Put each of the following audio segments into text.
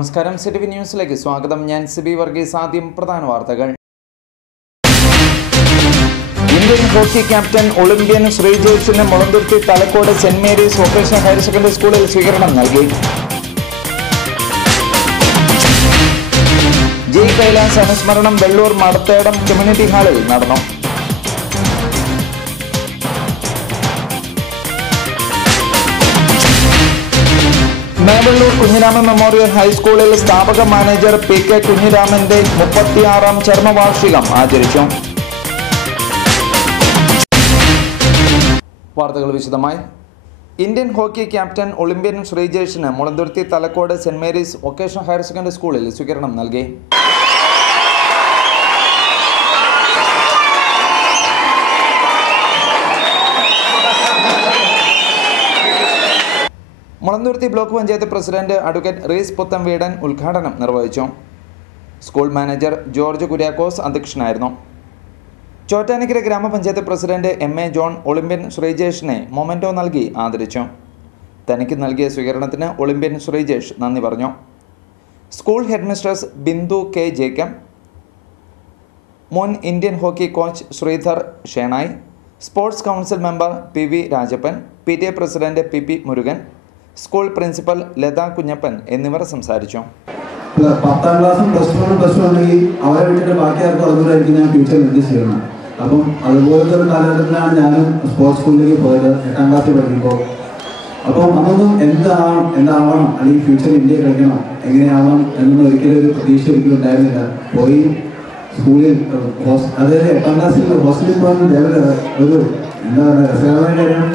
നമസ്കാരം, സിറ്റിവി ന്യൂസിലേക്ക് സ്വാഗതം. ഞാൻ സിബി വർഗീസ്. ആദ്യം പ്രധാന വാർത്തകൾ. ഇന്ത്യൻ ഹോക്കി ക്യാപ്റ്റൻ ഒളിമ്പ്യൻ ശ്രീജേഷിന് Mulanthuruthy Thalakkode Saint Mary's vocational higher secondary സ്കൂളിൽ സ്വീകരണം നൽകി. ജി കൈലാസ് അനുസ്മരണം വെള്ളൂർ മടത്തേടം കമ്മ്യൂണിറ്റി ഹാളിൽ നടന്നു. മേവള്ളൂർ കുഞ്ഞിരാമൻ മെമ്മോറിയൽ ഹൈസ്കൂളിൽ സ്ഥാപക മാനേജർ പി.കെ. കുഞ്ഞിരാമന്റെ 36ാം ചരമവാർഷികം ആചരിച്ചു. വാർത്തകൾ വിശദമായി. ഇന്ത്യൻ ഹോക്കി ക്യാപ്റ്റൻ ഒളിമ്പ്യൻ ശ്രീജേഷിന് Mulanthuruthy Thalakkode Saint Mary's vocational higher secondary സ്കൂളിൽ സ്വീകരണം നൽകി. Mulanthuruthy block panchayat president advocate Rees Puthamveedan ഉദ്ഘാടനം നിർവഹിച്ചു. സ്കൂൾ മാനേജർ ജോർജ് കുര്യാക്കോസ് അധ്യക്ഷനായിരുന്നു. ചോറ്റാനിക്കര ഗ്രാമപഞ്ചായത്ത് പ്രസിഡന്റ് എം.എ. ജോൺ ഒളിമ്പ്യൻ ശ്രീജേഷിനെ മൊമെന്റോ നൽകി ആദരിച്ചു. തനിക്ക് നൽകിയ സ്വീകരണത്തിന് ഒളിമ്പ്യൻ ശ്രീജേഷ് നന്ദി പറഞ്ഞു. School headmistress Bindu K Jacob, മുൻ Indian hockey coach Sreedhar Shenoy, sports council member P V. Rajappan, PTA president P P. Murugan, school principal Latha Kunjappan എന്നിവർ സംസാരിച്ചു. 10ാം ക്ലാസ്സും പ്ലസ് വൺ ഉണ്ടെങ്കിൽ അവരെ വിട്ടിട്ട് ബാക്കി ആർക്കും അതുകൊണ്ടായിരിക്കും ഞാൻ ഫ്യൂച്ചർ നിർദ്ദേശിക്കണം. അപ്പം അതുപോലത്തെ ഒരു കാലഘട്ടത്തിലാണ് ഞാനും സ്പോർട്സ് സ്കൂളിലേക്ക് പോയത് 8ാം ക്ലാസ്സിൽ പഠിക്കുമ്പോൾ. അപ്പം അതൊന്നും എന്താവണം അല്ലെങ്കിൽ ഫ്യൂച്ചർ ഇന്ത്യയിൽ കളിക്കണം, എങ്ങനെയാവണം എന്നൊന്നും ഒരിക്കലും ഒരു പ്രതീക്ഷ ഒരിക്കലും ഉണ്ടായിരുന്നില്ല. പോയി സ്കൂളിൽ അതായത് 8ാം ക്ലാസ്സിൽ ഹോസ്റ്റലിൽ പോകുന്ന ഒരു എന്താ പറയുക രസകരമായ കാര്യം,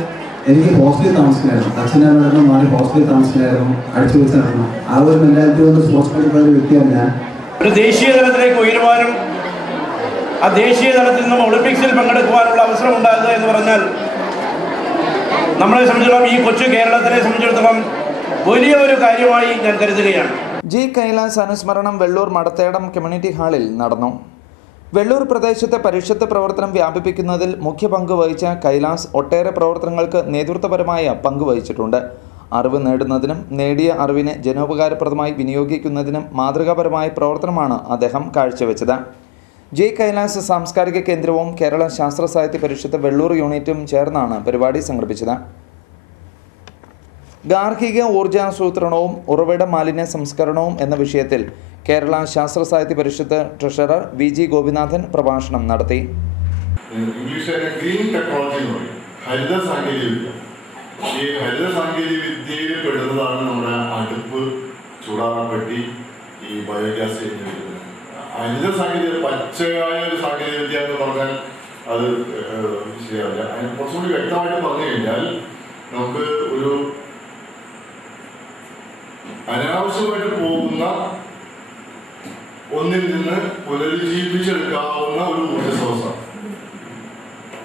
എനിക്ക് ഹോസ്റ്റലിൽ താമസിക്കലായിരുന്നു. അച്ഛനായിരുന്നു മാറി ഹോസ്റ്റലിൽ താമസിക്കലായിരുന്നു, അടിച്ചു വെച്ച് നടക്കണം. ആ ഒരു മെന്റാലിറ്റി കൊണ്ട് സ്പോർട്സ് സ്കൂളിൽ പോയ വ്യക്തിയാണ് ഞാൻ. ഒരു ദേശീയ തലത്തിലേക്ക് ഉയരുവാനും ആ ദേശീയ തലത്തിൽ നിന്നും ഒളിമ്പിക്സിൽ പങ്കെടുക്കുവാനുള്ള അവസരം ഉണ്ടാകുക എന്ന് പറഞ്ഞാൽ നമ്മളെ സംബന്ധിച്ചിടത്തോളം, ഈ കൊച്ചു കേരളത്തിനെ സംബന്ധിച്ചിടത്തോളം വലിയ ഒരു കാര്യമായി ഞാൻ കരുതുകയാണ്. ജി കൈലാസ് അനുസ്മരണം വെള്ളൂർ മടത്തേടം കമ്മ്യൂണിറ്റി ഹാളിൽ നടന്നു. വെള്ളൂർ പ്രദേശത്തെ പരിഷത്ത് പ്രവർത്തനം വ്യാപിപ്പിക്കുന്നതിൽ മുഖ്യ പങ്ക് വഹിച്ച കൈലാസ് ഒട്ടേറെ പ്രവർത്തനങ്ങൾക്ക് നേതൃത്വപരമായ പങ്ക് വഹിച്ചിട്ടുണ്ട്. അറിവ് നേടുന്നതിനും നേടിയ അറിവിനെ ജനോപകാരപ്രദമായി വിനിയോഗിക്കുന്നതിനും മാതൃകാപരമായ പ്രവർത്തനമാണ് അദ്ദേഹം കാഴ്ചവെച്ചത്. ജി കൈലാസ് സാംസ്കാരിക കേന്ദ്രവും കേരള ശാസ്ത്ര സാഹിത്യ പരിഷത്ത് വെള്ളൂർ യൂണിറ്റും ചേർന്നാണ് പരിപാടി സംഘടിപ്പിച്ചത്. ഗാർഹിക ഊർജാസൂത്രണവും ഉറവിട മാലിന്യ സംസ്കരണവും എന്ന വിഷയത്തിൽ കേരള ശാസ്ത്ര സാഹിത്യ പരിഷത്ത് ട്രഷറർ VG ഗോപിനാഥൻ പ്രഭാഷണം നടത്തി. ഹരിത സാങ്കേതിക വിദ്യയിൽ പെടുന്നതാണ് നമ്മുടെ അടുപ്പ്, ചൂടാറാൻ ഈ ബയോഗ്യാസ് വരുന്നത്. ഹരിത സാങ്കേതിക പച്ചയായ ഒരു സാങ്കേതിക വിദ്യ എന്ന് പറഞ്ഞാൽ അത് ശരിയാവില്ല. അതിന് കുറച്ചുകൂടി വ്യക്തമായിട്ട് പറഞ്ഞു കഴിഞ്ഞാൽ, നമുക്ക് ഒരു അനാവശ്യമായിട്ട് പോകുന്ന ഒന്നിൽ നിന്ന് പുനരുജ്ജീവിപ്പിച്ചെടുക്കാവുന്ന ഒരു ഊർജ്ജസ്രോതസ്സാണ്.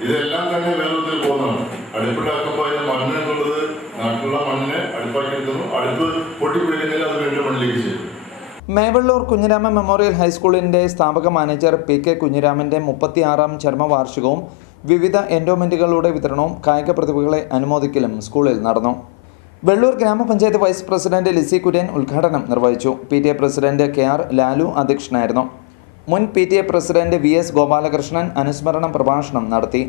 ഇതെല്ലാം തന്നെ വേറൊന്നിൽ പോകുന്നതാണ്. അടുപ്പുണ്ടാക്കുമ്പോൾ അതിന് മണ്ണ് എന്നുള്ളത് നാട്ടിലുള്ള മണ്ണിനെ അടുപ്പാക്കി എടുക്കുന്നു. അടുപ്പ് പൊട്ടിപ്പോയില്ലെങ്കിൽ അത് വീണ്ടും മണ്ണിലേക്ക് ചെയ്യും. മേവള്ളൂർ കുഞ്ഞിരാമൻ മെമ്മോറിയൽ ഹൈസ്കൂളിന്റെ സ്ഥാപക മാനേജർ പി.കെ. കുഞ്ഞിരാമന്റെ 36ാം ചരമവാർഷികവും വിവിധ എൻഡോമെന്റുകളുടെ വിതരണവും കായിക പ്രതിഭകളെ അനുമോദിക്കലും സ്കൂളിൽ നടന്നു. വെള്ളൂർ ഗ്രാമപഞ്ചായത്ത് വൈസ് പ്രസിഡന്റ് ലിസി കുര്യൻ ഉദ്ഘാടനം നിർവഹിച്ചു. PTA പ്രസിഡന്റ് KR ലാലു അധ്യക്ഷനായിരുന്നു. മുൻ PTA പ്രസിഡന്റ് VS ഗോപാലകൃഷ്ണൻ അനുസ്മരണം പ്രഭാഷണം നടത്തി.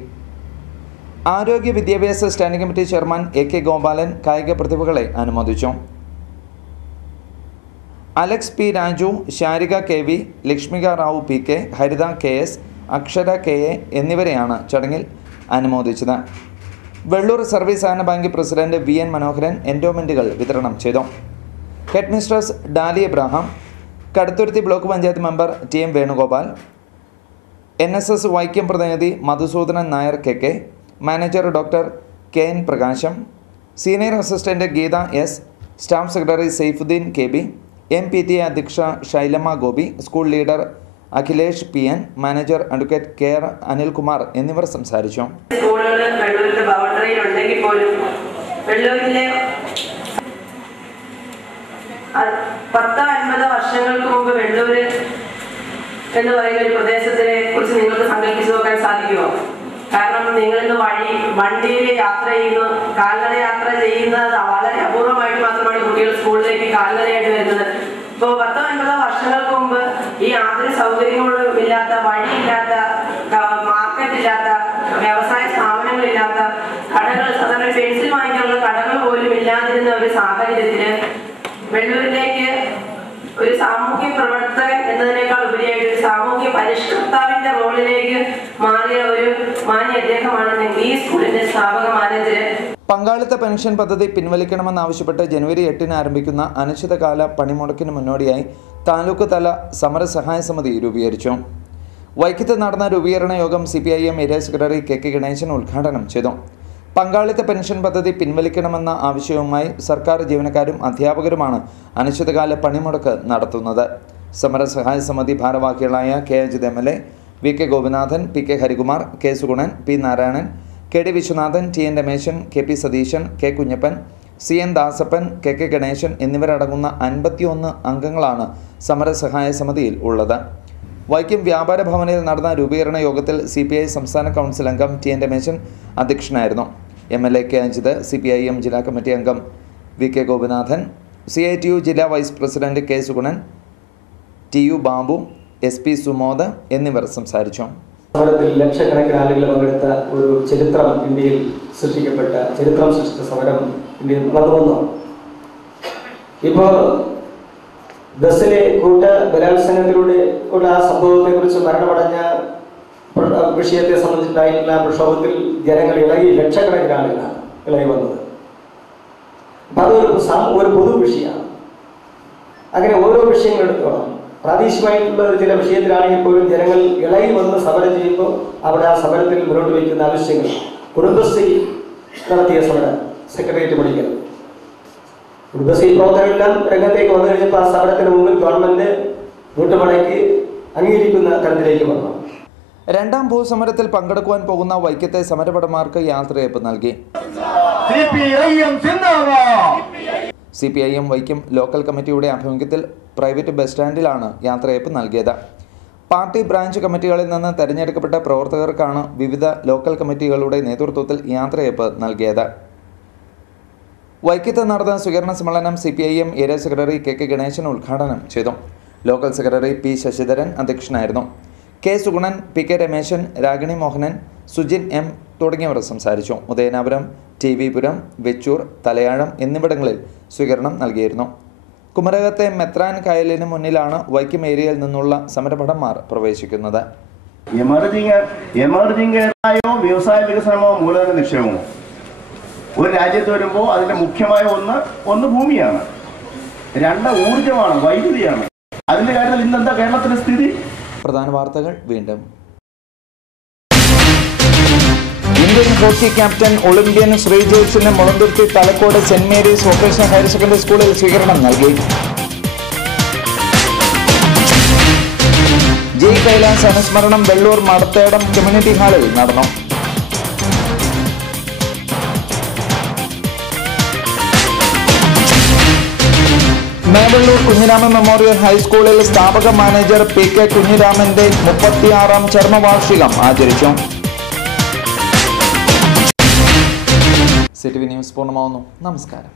ആരോഗ്യ വിദ്യാഭ്യാസ standing committee chairman AK Gopalan കായിക പ്രതിഭകളെ അനുമോദിച്ചു. Alex P. Raju, Sharika KV, Lakshmika Rao PK, Haritha KS, Akshara KA എന്നിവരെയാണ് ചടങ്ങിൽ അനുമോദിച്ചത്. വെള്ളൂർ സർവീസ് സഹകരണ ബാങ്ക് പ്രസിഡന്റ് VN മനോഹരൻ എൻഡോമെന്റുകൾ വിതരണം ചെയ്തു. Headmistress Dolly Abraham, Kaduthuruthy block panchayat member TM Venugopal, NSS Vaikom പ്രതിനിധി Madhusoodanan Nair KK, manager doctor KN Prakasham, senior assistant Geetha S, staff secretary Saifuddeen KB, MPTA അധ്യക്ഷ Shailamma Gopi, school leader Akhilesh PN, manager advocate KR Anilkumar എന്നിവർ സംസാരിച്ചു. ഉണ്ടെങ്കിൽ പോലും വെള്ളൂരിലെ 10-50 വർഷങ്ങൾക്ക് മുമ്പ് വെള്ളൂര് എന്ന് പറയുന്ന ഒരു പ്രദേശത്തിനെ കുറിച്ച് നിങ്ങൾക്ക് സങ്കല്പിച്ചു നോക്കാൻ സാധിക്കുമോ? കാരണം നിങ്ങളിന്ന് വണ്ടിയിൽ യാത്ര ചെയ്യുന്നു, കാൽനട യാത്ര ചെയ്യുന്നത് വളരെ അപൂർവമായിട്ട് മാത്രമാണ് കുട്ടികൾ സ്കൂളിലേക്ക് കാൽനടയായിട്ട് വരുന്നത്. ഇപ്പോൾ 10-50 വർഷങ്ങൾക്ക് മുമ്പ് ഈ യാതൊരു സൗകര്യങ്ങളും ഇല്ലാത്ത, വഴിയില്ലാത്ത, മാർക്കറ്റ് ഇല്ലാത്ത, വ്യവസായ സ്ഥാപനങ്ങളില്ലാത്ത, കടകൾ, സാധാരണ പെൻസിൽ വാങ്ങിക്കാനുള്ള കടകൾ പോലും ഇല്ലാതിരുന്ന ഒരു സാഹചര്യത്തിൽ വെള്ളൂരിലേക്ക് ഒരു സാമൂഹ്യ പ്രവർത്തകൻ എന്നതിനേക്കാൾ ഉപരിയായിട്ട് ഒരു സാമൂഹ്യ പരിഷ്കർത്താവിന്റെ റോളിലേക്ക് മാറിയ ഒരു മാന്യ അദ്ദേഹമാണ് ഈ സ്കൂളിന്റെ സ്ഥാപക മാനേജർ. പങ്കാളിത്ത പെൻഷൻ പദ്ധതി പിൻവലിക്കണമെന്നാവശ്യപ്പെട്ട് ജനുവരി 8-ന് ആരംഭിക്കുന്ന അനിശ്ചിതകാല പണിമുടക്കിന് മുന്നോടിയായി താലൂക്ക് തല സമരസഹായ സമിതി രൂപീകരിച്ചു. വൈക്കത്ത് നടന്ന രൂപീകരണ യോഗം CPIM area secretary KK Ganesan ഉദ്ഘാടനം ചെയ്തു. പങ്കാളിത്ത പെൻഷൻ പദ്ധതി പിൻവലിക്കണമെന്ന ആവശ്യവുമായി സർക്കാർ ജീവനക്കാരും അധ്യാപകരുമാണ് അനിശ്ചിതകാല പണിമുടക്ക് നടത്തുന്നത്. സമരസഹായ സമിതി ഭാരവാഹികളായ K. Ajith MLA, VK Gopinathan, PK Harikumar, K. Sugunan, P. Narayanan, KD Viswanathan, TN Rameshan, KP Satheesan, K. Kunjappan, CN Dasappan, KK Ganesan എന്നിവരടങ്ങുന്ന 51 അംഗങ്ങളാണ് സമരസഹായ സമിതിയിൽ ഉള്ളത്. വൈക്കം വ്യാപാര ഭവനിൽ നടന്ന രൂപീകരണ യോഗത്തിൽ CPI സംസ്ഥാന കൗൺസിൽ അംഗം TN രമേശൻ അധ്യക്ഷനായിരുന്നു. MLA K. അജിത്, CPIM ജില്ലാ കമ്മിറ്റി അംഗം VK ഗോപിനാഥൻ, CITU ജില്ലാ vice president K. Sugunan, TU Babu, SP Sumod എന്നിവർ സംസാരിച്ചു. സമരത്തിൽ ലക്ഷക്കണക്കിന് ആളുകൾ പങ്കെടുത്ത ഒരു ചരിത്രം ഇന്ത്യയിൽ സൃഷ്ടിച്ച സമരം ഇന്ത്യയിൽ വളർന്നു വന്നു. ഇപ്പോൾ ബസ്സിലെ കൂട്ട ബലാത്സംഗത്തിലൂടെ ഉള്ള ആ സംഭവത്തെക്കുറിച്ച് മരണമടഞ്ഞ വിഷയത്തെ സംബന്ധിച്ചിട്ടായിട്ടുള്ള പ്രക്ഷോഭത്തിൽ ജനങ്ങൾ ഇളകി, ലക്ഷക്കണക്കിന് ആളുകളാണ് ഇളകി വന്നത്. അപ്പം അതൊരു പൊതു വിഷയമാണ്. അങ്ങനെ ഓരോ വിഷയങ്ങൾ എടുത്തോണം. പ്രാദേശികമായിട്ടുള്ള ചില വിഷയത്തിലാണെങ്കിൽ പോലും ജനങ്ങൾ ഇളകി വന്ന് സമരം ചെയ്യുമ്പോൾ അവിടെ ആ സമരത്തിൽ മുന്നോട്ട് വയ്ക്കുന്ന ആവശ്യങ്ങൾ, കുടുംബശ്രീ നടത്തിയ സമരം, സെക്രട്ടേറിയറ്റ് പഠിക്കൽ, കുടുംബശ്രീ പ്രവർത്തകരെല്ലാം രംഗത്തേക്ക് വന്നു കഴിഞ്ഞപ്പോൾ ആ സമരത്തിന് മുമ്പിൽ ഗവൺമെന്റ് വീട്ടുമടക്കി അംഗീകരിക്കുന്ന തരത്തിലേക്ക് വന്നു. രണ്ടാം ഭൂസമരത്തിൽ പങ്കെടുക്കുവാൻ പോകുന്ന വൈക്കത്തെ സമരഭടന്മാർക്ക് യാത്രയയപ്പ് നൽകി. CPIM വൈക്കം ലോക്കൽ കമ്മിറ്റിയുടെ ആഭിമുഖ്യത്തിൽ പ്രൈവറ്റ് ബസ് സ്റ്റാൻഡിലാണ് യാത്രയയപ്പ് നൽകിയത്. പാർട്ടി ബ്രാഞ്ച് കമ്മിറ്റികളിൽ നിന്ന് തെരഞ്ഞെടുക്കപ്പെട്ട പ്രവർത്തകർക്കാണ് വിവിധ ലോക്കൽ കമ്മിറ്റികളുടെ നേതൃത്വത്തിൽ യാത്രയയപ്പ് നൽകിയത്. വൈക്കത്ത് നടന്ന സ്വീകരണ സമ്മേളനം CPIM area secretary KK Ganesan ഉദ്ഘാടനം ചെയ്തു. Local secretary P. ശശിധരൻ അധ്യക്ഷനായിരുന്നു. K. Sugunan, PK Rameshan, Ragini Mohanan, Sujin M തുടങ്ങിയവർ സംസാരിച്ചു. ഉദയനാപുരം, TV പുരം, വെച്ചൂർ, തലയാഴം എന്നിവിടങ്ങളിൽ സ്വീകരണം നൽകിയിരുന്നു. കുമരകത്തെ മെത്രാൻ കായലിന് മുന്നിലാണ് വൈക്കം ഏരിയയിൽ നിന്നുള്ള സമരഭടന്മാർ പ്രവേശിക്കുന്നത്. വ്യവസായ വികസനമോ മൂലധന നിക്ഷേപമോ ഒരു രാജ്യത്ത് വരുമ്പോൾ അതിന്റെ മുഖ്യമായ ഒന്ന് ഭൂമിയാണ്, 2 ഊർജമാണ്, വൈദ്യുതിയാണ്. അതിന്റെ കാര്യത്തിൽ ഇന്നെന്താ കേരളത്തിന്റെ സ്ഥിതി? പ്രധാന വാർത്തകൾ വീണ്ടും. ഇന്ത്യൻ ഹോക്കി ക്യാപ്റ്റൻ ഒളിമ്പ്യൻ ശ്രീജോഷിന് Mulanthuruthy Thalakkode Saint Mary's vocational higher secondary സ്കൂളിൽ സ്വീകരണം നൽകി. J. കൈലാസ് അനുസ്മരണം വെള്ളൂർ മടത്തേടം കമ്മ്യൂണിറ്റി ഹാളിൽ നടന്നു. മേവള്ളൂർ കുഞ്ഞിരാമൻ മെമ്മോറിയൽ ഹൈസ്കൂളിൽ സ്ഥാപക മാനേജർ PK കുഞ്ഞിരാമന്റെ 36ാം ചരമവാർഷികം ആചരിച്ചു. CTV ന്യൂസ് പൂർണ്ണമാവുന്നു. നമസ്കാരം.